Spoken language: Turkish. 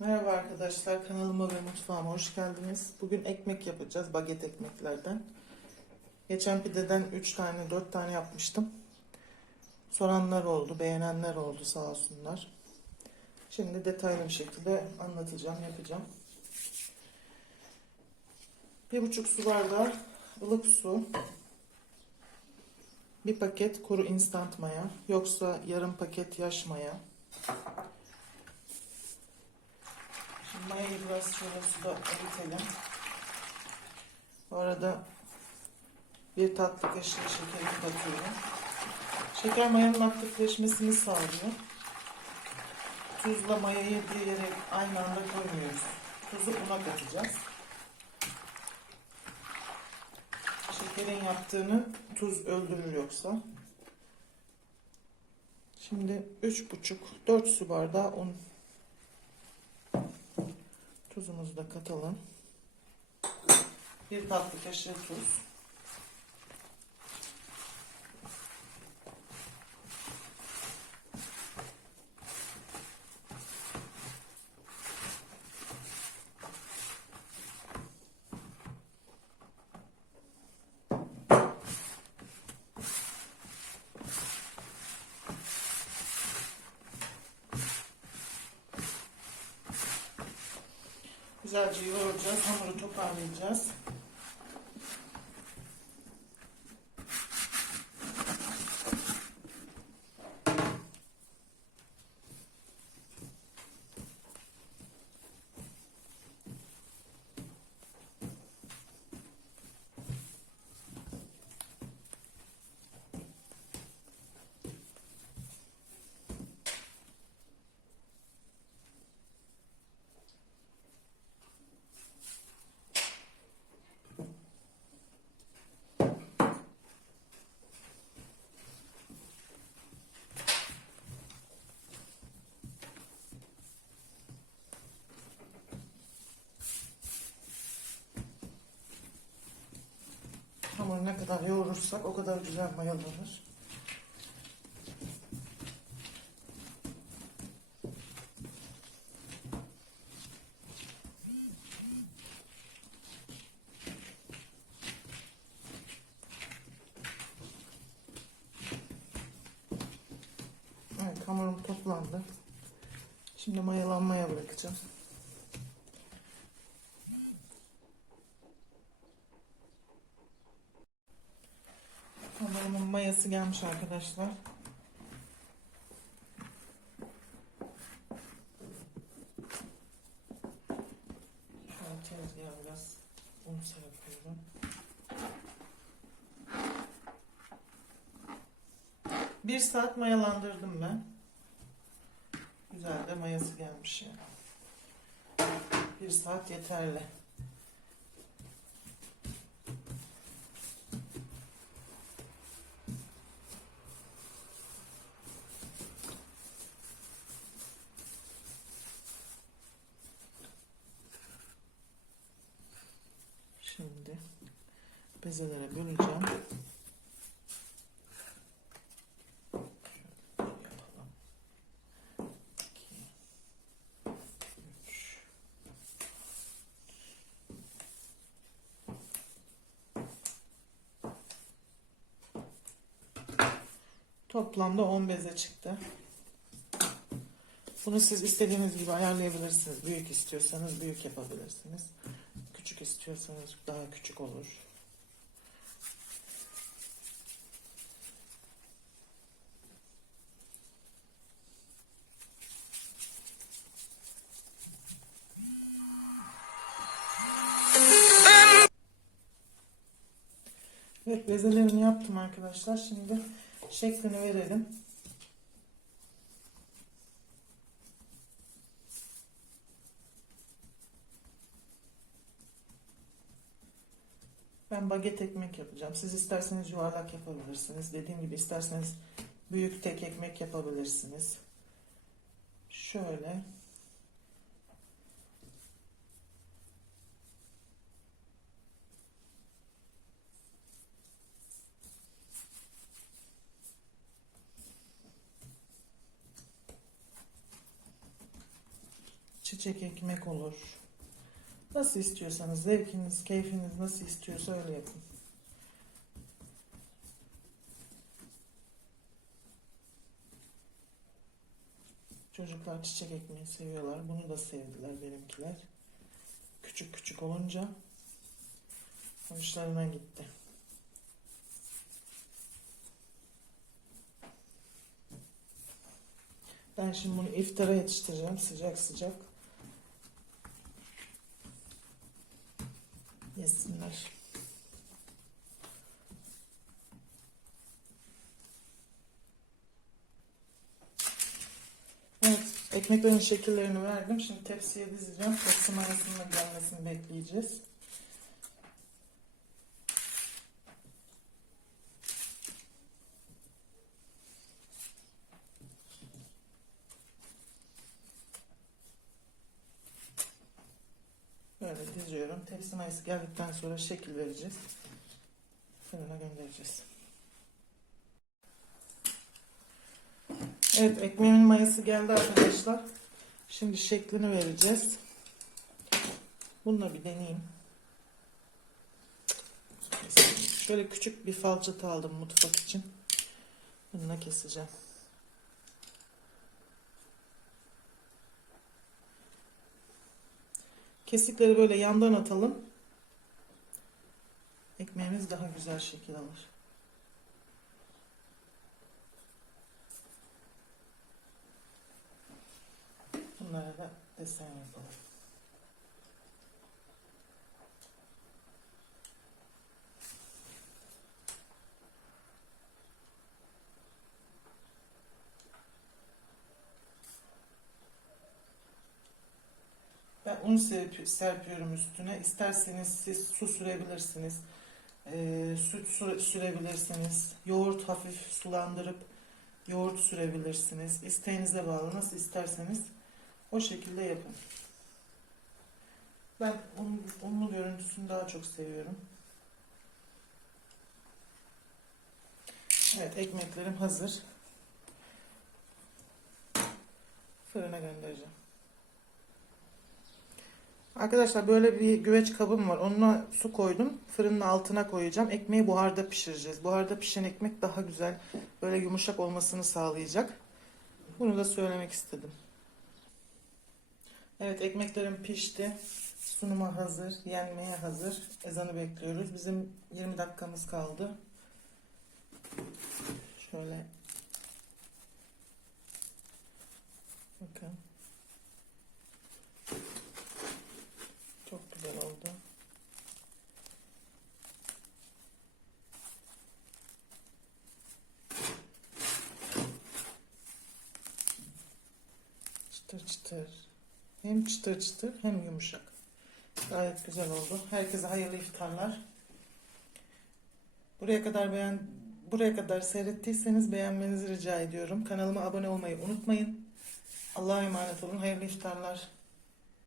Merhaba arkadaşlar, kanalıma ve mutfağıma hoş geldiniz. Bugün ekmek yapacağız, baget ekmeklerden. Geçen pideden 3 tane, 4 tane yapmıştım. Soranlar oldu, beğenenler oldu sağ olsunlar. Şimdi detaylı bir şekilde anlatacağım, yapacağım. Bir buçuk su bardağı ılık su. Bir paket kuru instant maya, yoksa yarım paket yaş maya. Mayayı biraz şöyle suda eritelim. Bu arada bir tatlı kaşığı şekeri katıyorum. Şeker mayanın aktifleşmesini sağlıyor. Tuzla mayayı diyerek aynı anda koymuyoruz. Tuzu buna katacağız. Şekerin yaptığını tuz öldürür yoksa. Şimdi 3,5-4 su bardağı un Tuzumuzu da katalım. Bir tatlı kaşığı tuz. Güzelce yoğuracağız. Hamuru toparlayacağız. Hamuru ne kadar yoğurursak o kadar güzel mayalanır. Evet hamurum toplandı. Şimdi mayalanmaya bırakacağım. Hamurumun mayası gelmiş arkadaşlar. Şöyle tezgaha biraz un serpiyorum. Bir saat mayalandırdım ben. Güzel de mayası gelmiş yani. Bir saat yeterli. Şimdi bezelere böleceğim. Toplamda 10 beze çıktı. Bunu siz istediğiniz gibi ayarlayabilirsiniz. Büyük istiyorsanız büyük yapabilirsiniz. Küçük istiyorsanız daha küçük olur. Evet bezelerini yaptım arkadaşlar. Şimdi şeklini verelim. Ben baget ekmek yapacağım. Siz isterseniz yuvarlak yapabilirsiniz. Dediğim gibi isterseniz büyük tek ekmek yapabilirsiniz. Şöyle. çiçek ekmek olur. Nasıl istiyorsanız, zevkiniz, keyfiniz nasıl istiyorsa öyle yapın. Çocuklar çiçek ekmeği seviyorlar. Bunu da sevdiler benimkiler. Küçük küçük olunca hoşlarına gitti. Ben şimdi bunu iftara yetiştireceğim sıcak sıcak. Yesinler. Evet, ekmeklerin şekillerini verdim. Şimdi tepsiye dizeceğim. Tepsi mayasının da gelmesini bekleyeceğiz. Böyle diziyorum. Tepsi mayası geldikten sonra şekil vereceğiz. Fırına göndereceğiz. Evet ekmeğimin mayası geldi arkadaşlar. Şimdi şeklini vereceğiz. Bununla bir deneyeyim. Şöyle küçük bir falçata aldım mutfak için. Bununla keseceğim. Kesikleri böyle yandan atalım. Ekmeğimiz daha güzel şekil alır. Bunlara da desen yapalım. Un serpi- serpiyorum üstüne. İsterseniz siz su sürebilirsiniz. Ee, süt sü- sürebilirsiniz. Yoğurt hafif sulandırıp yoğurt sürebilirsiniz. İsteğinize bağlı. Nasıl isterseniz o şekilde yapın. Ben un, unlu görüntüsünü daha çok seviyorum. Evet ekmeklerim hazır. Fırına göndereceğim. Arkadaşlar böyle bir güveç kabım var. Onunla su koydum. Fırının altına koyacağım. Ekmeği buharda pişireceğiz. Buharda pişen ekmek daha güzel, böyle yumuşak olmasını sağlayacak. Bunu da söylemek istedim. Evet ekmeklerim pişti. Sunuma hazır, yenmeye hazır. Ezanı bekliyoruz. Bizim 20 dakikamız kaldı. Şöyle. Bakın. Çok güzel oldu. Çıtır çıtır. Hem çıtır çıtır hem yumuşak. Gayet güzel oldu. Herkese hayırlı iftarlar. Buraya kadar beğen buraya kadar seyrettiyseniz beğenmenizi rica ediyorum. Kanalıma abone olmayı unutmayın. Allah'a emanet olun. Hayırlı iftarlar.